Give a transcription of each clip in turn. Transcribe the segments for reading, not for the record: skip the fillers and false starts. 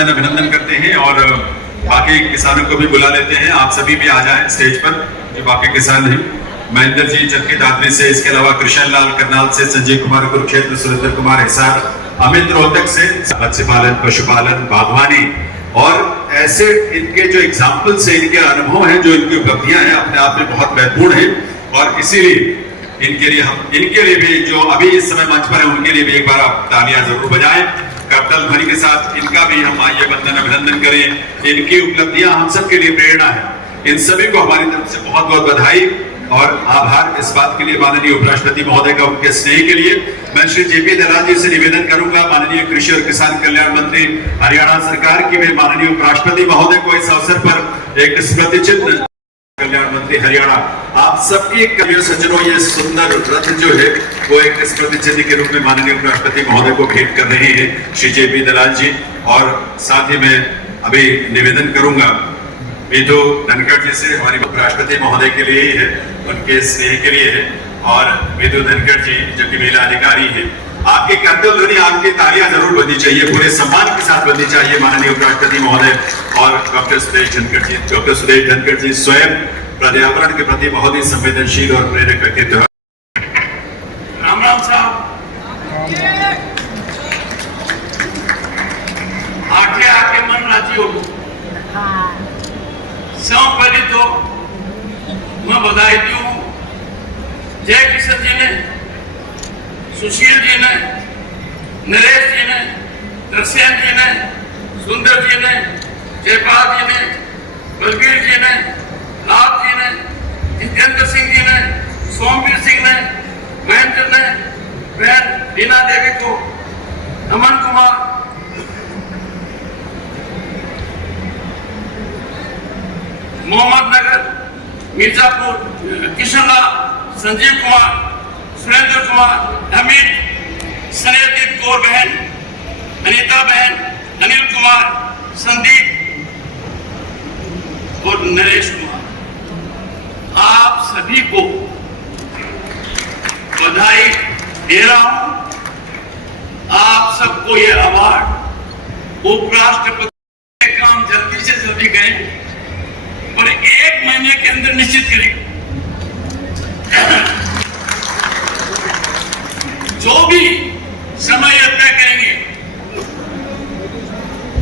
वंदन अभिनंदन करते हैं और बाकी किसानों को भी बुला लेते हैं। आप सभी भी आ जाएं स्टेज पर, जो बाकी किसान हैं। महेंद्र जी चक्की दादरी से, इसके अलावा कृष्ण लाल करनाल से, संजय कुमार कुरुक्षेत्र, सुरेंद्र कुमार हिसार, अमित रोहतक से, मत्स्य पालन, पशुपालन, बागवानी और ऐसे इनके जो एग्जाम्पल्स है, इनके अनुभव हैं, जो इनकी उपलब्धियां हैं, अपने आप में बहुत महत्वपूर्ण है। और इसीलिए इनके लिए भी जो अभी इस समय मंच पर है, उनके लिए भी एक बार आप तालियां जरूर बजाएं। कैपिटल ध्वनि के साथ इनका भी हम आइए वंदन अभिनंदन करें। इनकी उपलब्धियां हम सबके लिए प्रेरणा है। इन सभी को हमारी तरफ से बहुत बहुत बधाई और आभार इस बात के लिए माननीय उपराष्ट्रपति महोदय का, उनके स्नेह के लिए। मैं श्री जेपी दलाल जी से निवेदन करूंगा, माननीय कृषि और किसान कल्याण मंत्री हरियाणा सरकार की भी माननीय उपराष्ट्रपति महोदय को इस अवसर पर एक स्मृति चिन्ह, कल्याण मंत्री हरियाणा, आप सबकी सज्जनों ये सुंदर रथ जो है वो एक स्मृति चिन्ह के रूप में माननीय उपराष्ट्रपति महोदय को भेंट कर रहे हैं श्री जेपी दलाल जी। और साथ ही मैं अभी निवेदन करूंगा विधु धनखड़ जी से, हमारी उपराष्ट्रपति महोदय के लिए ही है, उनके स्नेह के लिए है। और विधु धनखड़ जी जो कि महिला अधिकारी है, आपके कैपिटल ध्वनि, आपकी तालियां जरूर बजनी चाहिए, पूरे सम्मान के साथ बजनी चाहिए माननीय उपराष्ट्रपति महोदय। और डॉक्टर सुरेश धनखड़ जी स्वयं पर्यावरण के प्रति बहुत ही संवेदनशील और प्रेरक व्यक्तित्व है। राम राम साहब, आगे आके मन राजी हो। सब पहले तो मैं बधाई दूं जय किशन जी ने, सुशील जी ने, नरेश जी ने, दर्शन जी ने, सुंदर जी ने, जयपाल जी ने, बलबीर जी ने, लाभ जी ने, जितेंद्र सिंह जी ने, सोमवीर सिंह ने, महेंद्र ने, बहन लीना देवी को, अमन कुमार, मोहम्मद नगर, मिर्जापुर, किशनलाल, संजीव कुमार, सुरेंद्र कुमार, अमित, स्नेहदीप कौर बहन, अनीता बहन, अनिल कुमार, संदीप और नरेश कुमार, आप सभी को बधाई दे रहा हूं। आप सबको ये अवार्ड उपराष्ट्रपति के काम जल्दी से जल्दी करें और 1 महीने के अंदर निश्चित करें। जो भी समय तय करेंगे,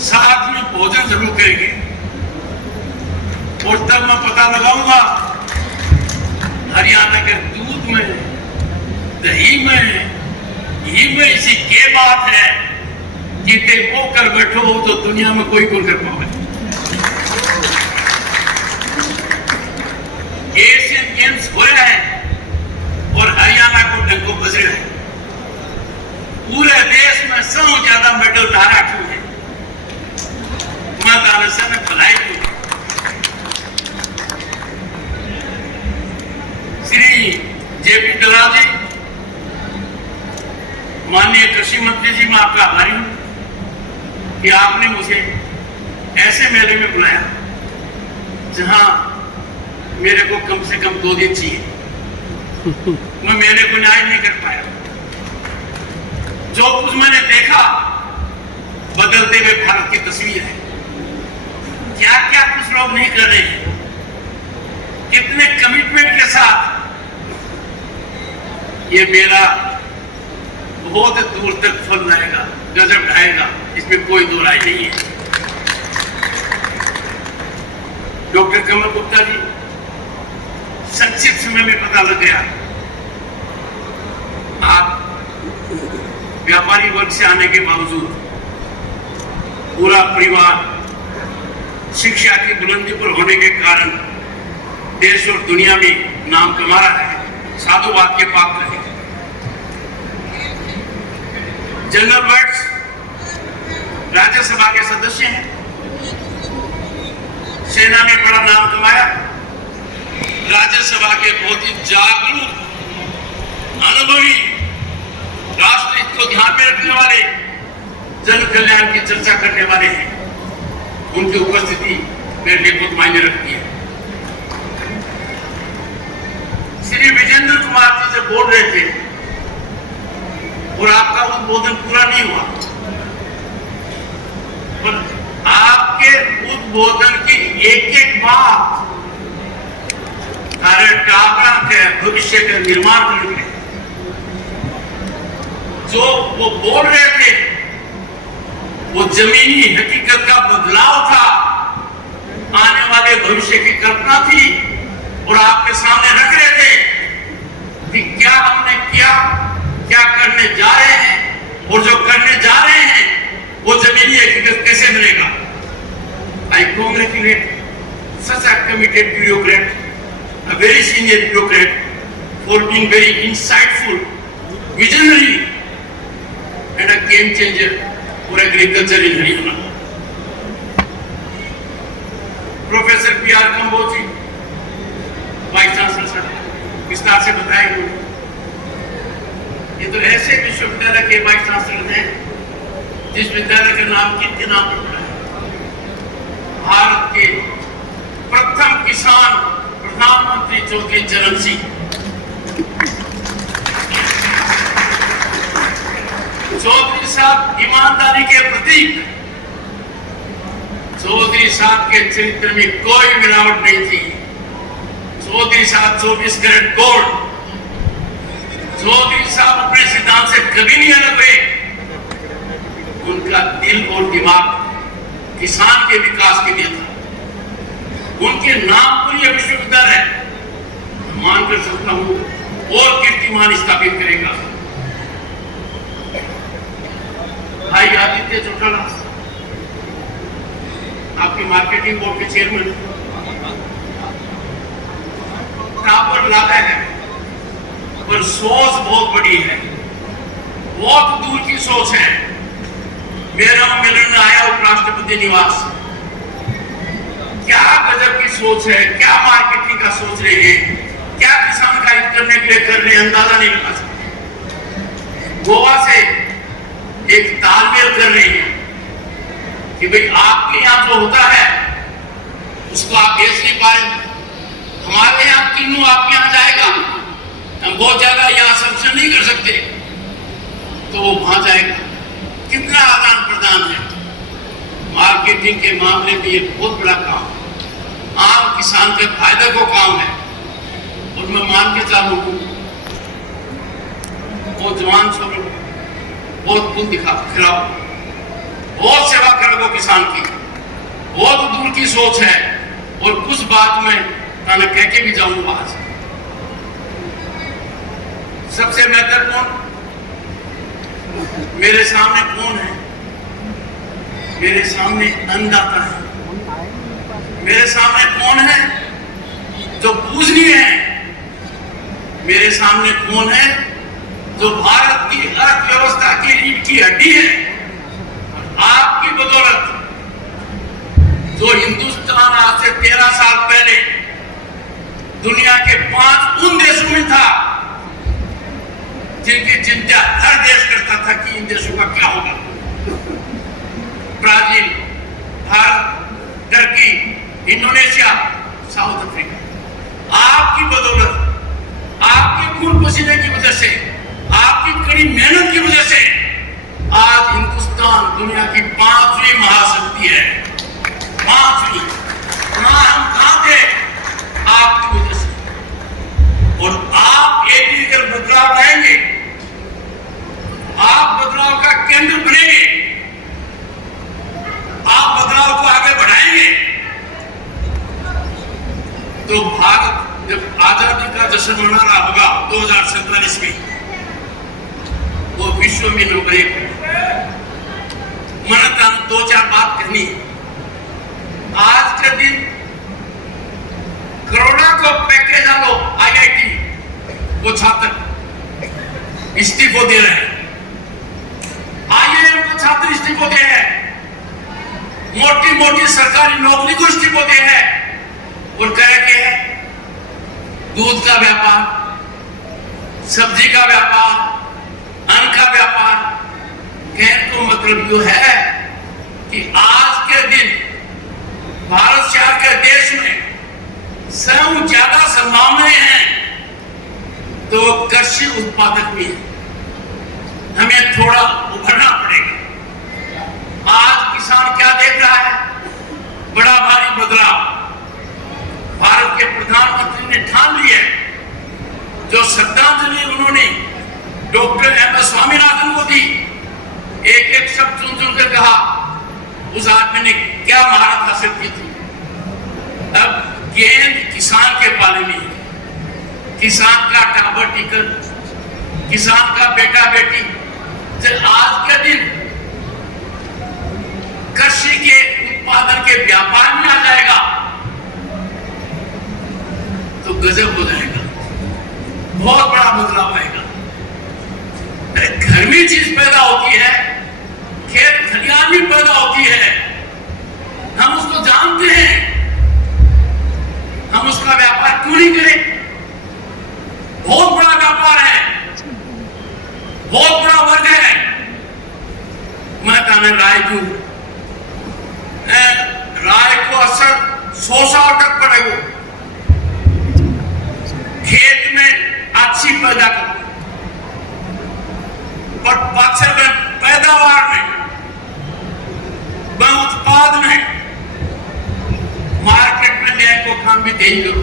साथ में भोजन जरूर करेंगे। और तब मैं पता लगाऊंगा हरियाणा के दूध में, दही में, घी में इसी के बात है कि वो कर बैठो हो तो दुनिया में कोई कर पाओगे। एशियन गेम्स हो रहे हैं और हरियाणा को डंको बज रहे हैं। पूरे देश में सबसे ज्यादा मेडल धारा क्यों है? मैं से में बधाई दूं। श्री जेपी दलाल जी, माननीय कृषि मंत्री जी, मैं आपका आभारी हूं कि आपने मुझे ऐसे मेले में बुलाया जहां मेरे को कम से कम 2 दिन चाहिए। मैं मेले को न्याय नहीं कर पाया। जो कुछ मैंने देखा बदलते हुए भारत की तस्वीर है। क्या क्या कुछ लोग नहीं कर रहे हैं, कितने कमिटमेंट के साथ ये मेला बहुत दूर तक फल जाएगा, गजब ढाएगा, इसमें कोई दो राय नहीं है। डॉक्टर कमल गुप्ता जी, संक्षिप्त समय में पता लग गया आप व्यापारी वर्ग से आने के बावजूद पूरा परिवार शिक्षा की बुलंदी पर होने के कारण देश और दुनिया में नाम कमा रहा है, साधुवाद के पात्र है। जनरल वर्ड्स राज्यसभा के सदस्य हैं, सेना में बड़ा नाम कमाया, राज्यसभा के बहुत ही जागरूक, अनुभवी, राष्ट्र हित को ध्यान में रखने वाले, जन कल्याण की चर्चा करने वाले हैं। उनकी उपस्थिति मेरे लिए बहुत मायने रखती है। श्री विजेंद्र कुमार जी जब बोल रहे थे और आपका उद्बोधन पूरा नहीं हुआ, पर उद्बोधन की एक एक बात हमारे टाकरा के भविष्य का निर्माण करेंगे। जो वो बोल रहे थे वो जमीनी हकीकत का बदलाव था, आने वाले भविष्य की कल्पना थी और आपके सामने रख रहे थे कि क्या हमने किया, क्या करने जा रहे हैं और जो करने जा रहे हैं वो जमीनी हकीकत कैसे मिलेगा। I congratulate such a committed bureaucrat, a very senior bureaucrat, for being very insightful, visionary, and a game changer for agriculture in Haryana. Professor P R. Kamboj ji, vice chancellor sir, विस्तार से बताएंगे। ये तो ऐसे विश्वविद्यालय के वाइस चांसलर हैं जिस विद्यालय का नाम कितने नाम पर पड़ा है। भारत के प्रथम किसान प्रधानमंत्री चौधरी चरण सिंह, चौधरी साहब ईमानदारी के प्रतीक। चौधरी साहब के चरित्र में कोई मिलावट नहीं थी। चौधरी साहब 24 कैरेट गोल्ड। चौधरी साहब अपने सिद्धांत से कभी नहीं अलग हुए। उनका दिल और दिमाग किसान के विकास के लिए था। उनके नाम पर यह विश्वविद्यालय मानकर सकता हूं और कीर्तिमान स्थापित करेगा। भाई आदित्य चौटाला, आपके मार्केटिंग बोर्ड के चेयरमैन, टावर लाता है पर सोच बहुत बड़ी है, बहुत दूर की सोच है। मेरा मिलन आया उपराष्ट्रपति निवास, क्या गजब की सोच है, क्या मार्केटिंग का सोच रहे हैं, क्या किसान का हित करने के लिए कर रहे हैं, अंदाजा नहीं लगा सकते। गोवा से एक तालमेल कर रहे हैं कि भाई आपके यहाँ जो होता है उसको आप बेच नहीं पाए, हमारे यहाँ किन्नू आपके यहाँ जाएगा, हम बहुत ज्यादा यहाँ संरक्षण नहीं कर सकते, तो वो वहां जाएगा। कितना आदान प्रदान है। मार्केटिंग के मामले में ये बहुत बड़ा काम, आम किसान के फायदे को काम है। और मैं मान के चालू हूं, वो जवान छोड़ो, बहुत गुण खिलाओ, बहुत सेवा करोगे किसान की, बहुत दूर की सोच है। और कुछ बात मैं कह के भी जाऊंगा आज। सबसे महत्वपूर्ण, मेरे सामने कौन है? मेरे सामने अन्नदाता है। मेरे सामने कौन है जो पूजनीय है? मेरे सामने कौन है जो भारत की अर्थव्यवस्था की रीढ़ की हड्डी है? आपकी बदौलत जो हिंदुस्तान आज से 13 साल पहले दुनिया के 5 उन देशों में था जिनकी चिंता हर देश करता था कि इन देशों का क्या होगा। Brazil, Bharat, Turkey, Indonesia, south Africa. आपकी बदौलत, आपके खून पसीने की वजह से, आपकी कड़ी मेहनत की वजह से आज हिंदुस्तान दुनिया की 5वीं महाशक्ति है। 5वीं। हम कहां थे? आपकी वजह से। और आप एक अगर बदलाव लाएंगे, आप बदलाव का केंद्र बनेंगे, आप बदलाव को आगे बढ़ाएंगे, तो भारत जब आजादी का जश्न मना रहा होगा 2047 में, वो विश्व में नंबर 1 है। मन 2-4 बात करनी है। आज के दिन करोड़ों को पैकेज आलो IIT, वो छात्र इस्तीफो दे रहे हैं। IIM को छात्र इस्तीफो दे हैं, मोटी मोटी सरकारी नौकरी को इस्तीफो दे हैं और कह के दूध का व्यापार, सब्जी का व्यापार, अन्न का व्यापार। कहने को मतलब जो है कि आज के दिन भारत शहर के देश में सबसे ज्यादा संभावनाएं हैं तो वो कृषि उत्पादक भी है। हमें थोड़ा उभरना पड़ेगा। आज किसान क्या देख रहा है? बड़ा भारी बदलाव भारत के प्रधानमंत्री ने ठान लिया है। जो श्रद्धांजलि उन्होंने डॉक्टर एम.एस. स्वामीनाथन को दी, एक एक शब्द चुन चुन कर कहा उस आदमी ने क्या महारत हासिल की थी। अब गेंद किसान के पाले में है, किसान का टाबर टिकर, किसान का बेटा बेटी जब आज के दिन कृषि के उत्पादन के व्यापार में आ जाएगा तो गजब हो जाएगा, बहुत बड़ा बदलाव आएगा। घर में चीज पैदा होती है, खेत खलिहान में पैदा होती है, हम उसको जानते हैं, हम उसका व्यापार क्यों नहीं करें? बहुत बड़ा व्यापार है, बहुत बड़ा वर्ग है। मैं कहने राय दूं, राय को असर 100 साल तक पड़ेगा। खेत में अच्छी पैदा करो और पक्ष में पैदावार में, उत्पाद में, मार्केट में ले को काम भी तेज करो।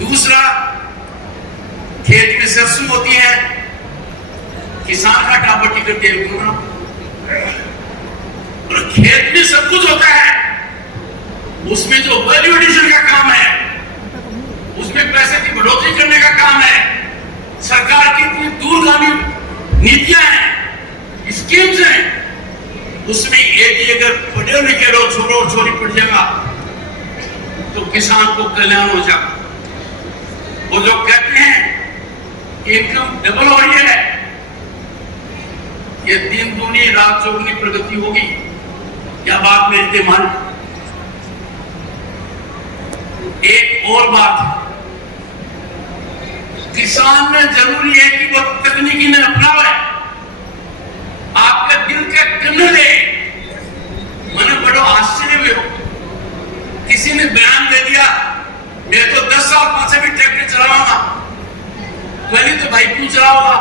दूसरा, खेत में सरसों होती है, किसान का टाबर टिकर तेल करना, और खेत में सब कुछ होता है, उसमें जो वैल्यू एडिशन का काम है, उसमें पैसे की बढ़ोतरी करने का काम है। सरकार की इतनी दूरगामी नीतियां हैं, स्कीम्स हैं, उसमें एक अगर पढ़े लिखे लोग छोरो और छोरी पड़ जाएगा तो किसान को कल्याण हो जाएगा। वो लोग कहते हैं इनकम डबल हो रही है, ये दिन दूनी रात चौगुनी प्रगति होगी, क्या बात मेरी मान। एक और बात है, किसान में जरूरी है कि वो तकनीकी ने अपनावे, आपके दिल के कन्न ले। मैंने बड़ा आश्चर्य में हो, किसी ने बयान दे दिया मैं तो 10 साल पांच भी ट्रैक्टर चलाऊंगा, पहले तो भाई क्यों चलाऊंगा,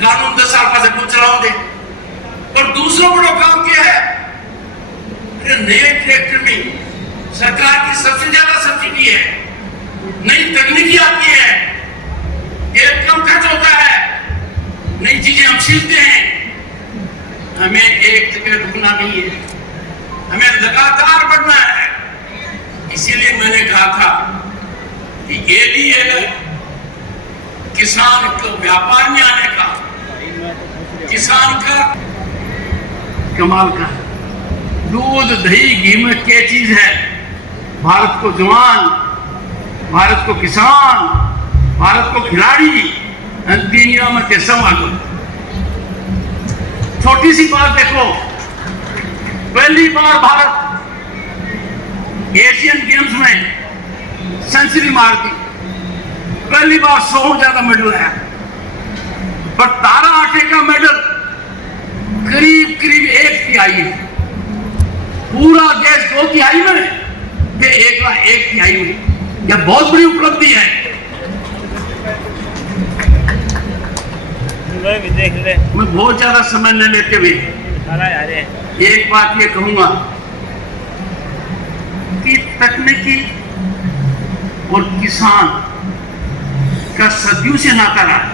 कानून 10 साल पांच क्यों चलाओगे। और दूसरा बड़ा काम क्या है, नए ट्रैक्टर में सरकार की सबसे ज्यादा सब्सिडी है, नई तकनीकी आती है, तेल कम खर्च होता है, नई चीजें हम सीखते हैं। हमें एक जगह रुकना नहीं है, हमें लगातार बढ़ना है। इसीलिए मैंने कहा था कि ये भी है किसान को व्यापार में आने का, किसान का कमाल का दूध दही घी में क्या चीज है। भारत को जवान, भारत को किसान, भारत को खिलाड़ी, दुनिया में कैसा मालूम। छोटी सी बात देखो, पहली बार भारत एशियन गेम्स में सेंचुरी मार दी, पहली बार 100 ज्यादा मेडल आया, पर तारा आटे का मेडल करीब करीब 1/3 है, पूरा देश 2/3 में, ये 1/3 में। यह बहुत बड़ी उपलब्धि है। मैं बहुत ज्यादा समय न लेते हुए एक बात ये कहूंगा कि तकनीकी और किसान का सदियों से नाता रहा।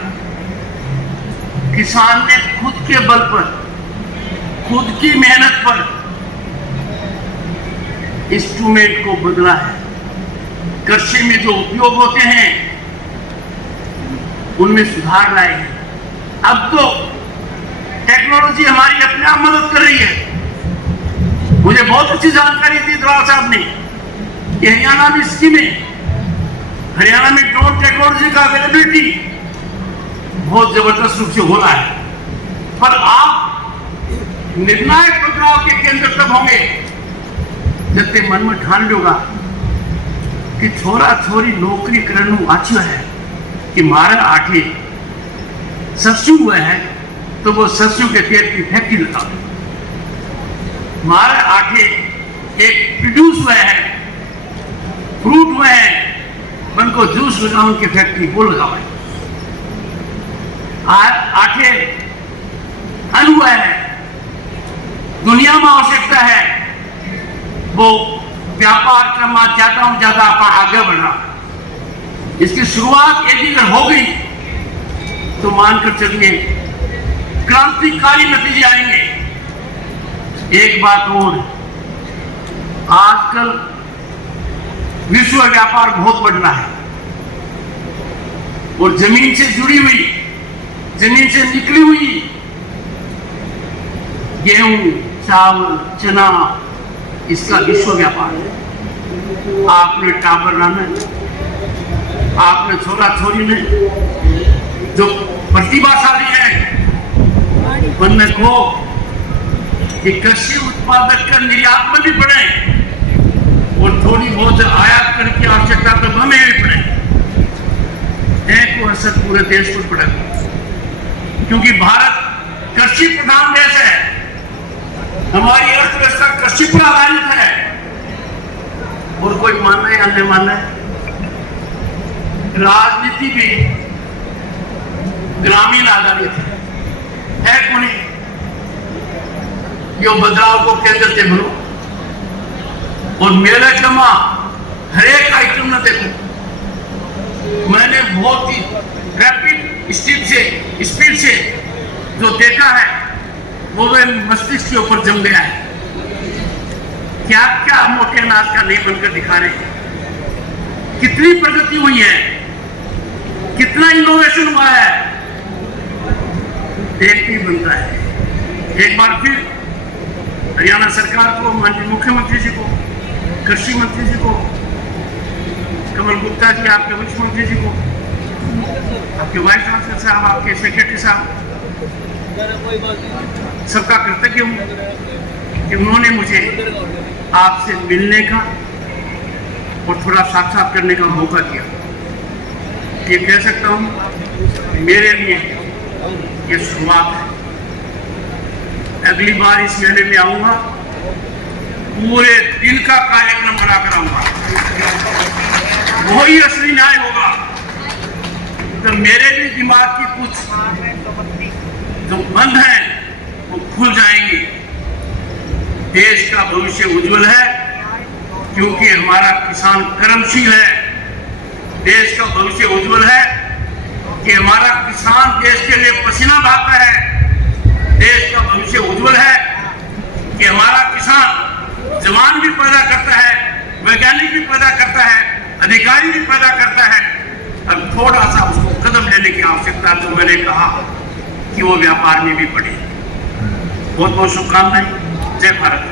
किसान ने खुद के बल पर, खुद की मेहनत पर इंस्ट्रूमेंट को बदला है। कृषि में जो उपयोग होते हैं उनमें सुधार लाए हैं। अब तो टेक्नोलॉजी हमारी अपने आप मदद कर रही है। मुझे बहुत अच्छी जानकारी दी दलाल साहब ने कि हरियाणा में स्कीम है, हरियाणा में ड्रोन टेक्नोलॉजी का अवेलेबिलिटी बहुत जबरदस्त रूप से हो रहा है। पर आप निर्णायक बदलाव के केंद्र तब होंगे जब ते मन में ठान लोगा कि छोरा छोरी नौकरी करने आछो है कि मारे आठे सरसों हुआ है तो वो सरसों के तेल की फैक्ट्री लगाओ, मारे आठे एक प्रोड्यूस हुआ है, फ्रूट हुआ है, मन को जूस लगाओ की फैक्ट्री वो लगाओ। आठे अन हुआ है, दुनिया में आवश्यकता है वो व्यापार क्रम ज्यादा आगे बढ़ा। इसकी शुरुआत यदि अगर हो गई तो मानकर चलिए क्रांतिकारी नतीजे आएंगे। एक बात और, आजकल विश्व व्यापार बहुत बढ़ रहा है और जमीन से जुड़ी हुई, जमीन से निकली हुई गेहूं, चावल, चना, इसका विश्व व्यापार है। आपने टाबर ने, आपने छोरा छोरी ने जो प्रतिभाशाली है उनमें को कि कृषि उत्पादक का निर्यात में भी बढ़े और थोड़ी बहुत आयात करने की आवश्यकता तो हमें भी पड़े। एक को असर पूरे देश पर पड़ेगा, क्योंकि भारत कृषि प्रधान देश है। हमारी अर्थव्यवस्था कृषि पर आधारित है। और कोई माने या न माने, राजनीति भी ग्रामीण आधारित है कोनी यो बदलाव को केंद्र से भरो और मेरे कमा हर एक आइटम न देखो। मैंने बहुत ही रैपिड स्पीड से जो देखा है वो मस्तिष्क के ऊपर जम गया है। क्या क्या मोटे अनाज का नहीं बनकर दिखा रहे हैं। कितनी प्रगति हुई है, कितना इनोवेशन हुआ है, देख ही बनता है। एक बार फिर हरियाणा सरकार को, माननीय मुख्यमंत्री जी को, कृषि मंत्री जी को, कमल गुप्ता जी, आपके मुख्यमंत्री जी को, आपके वाइस चांसलर साहब, आपके सेक्रेटरी साहब, सबका कृतज्ञ हूं कि उन्होंने मुझे आपसे मिलने का और थोड़ा साक्षात करने का मौका दिया। ये कह सकता हूं मेरे लिए ये शुरुआत है। अगली बार इस मेले में आऊंगा, पूरे दिन का कार्यक्रम बनाकर आऊंगा। वही असली न्याय होगा। तो मेरे भी दिमाग की कुछ जो बंद है वो खुल जाएंगे। देश का भविष्य उज्जवल है क्योंकि हमारा किसान कर्मशील है। देश का भविष्य उज्जवल है कि हमारा किसान देश के लिए पसीना बहाता है। देश का भविष्य उज्जवल है कि हमारा किसान जवान भी पैदा करता है, वैज्ञानिक भी पैदा करता है, अधिकारी भी पैदा करता है। अब थोड़ा सा उसको कदम लेने की आवश्यकता, जो मैंने कहा कि वो व्यापार में भी पड़े। बहुत बहुत शुभकामनाएं। जय भारत।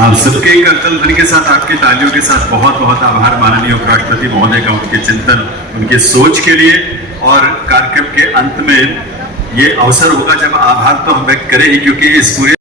आप सबके करतल ध्वनि के साथ, आपकी तालियों के साथ बहुत बहुत आभार माननीय उपराष्ट्रपति महोदय का, उनके चिंतन, उनके सोच के लिए। और कार्यक्रम के अंत में ये अवसर होगा जब आभार तो हम व्यक्त करें ही, क्योंकि इस पूरे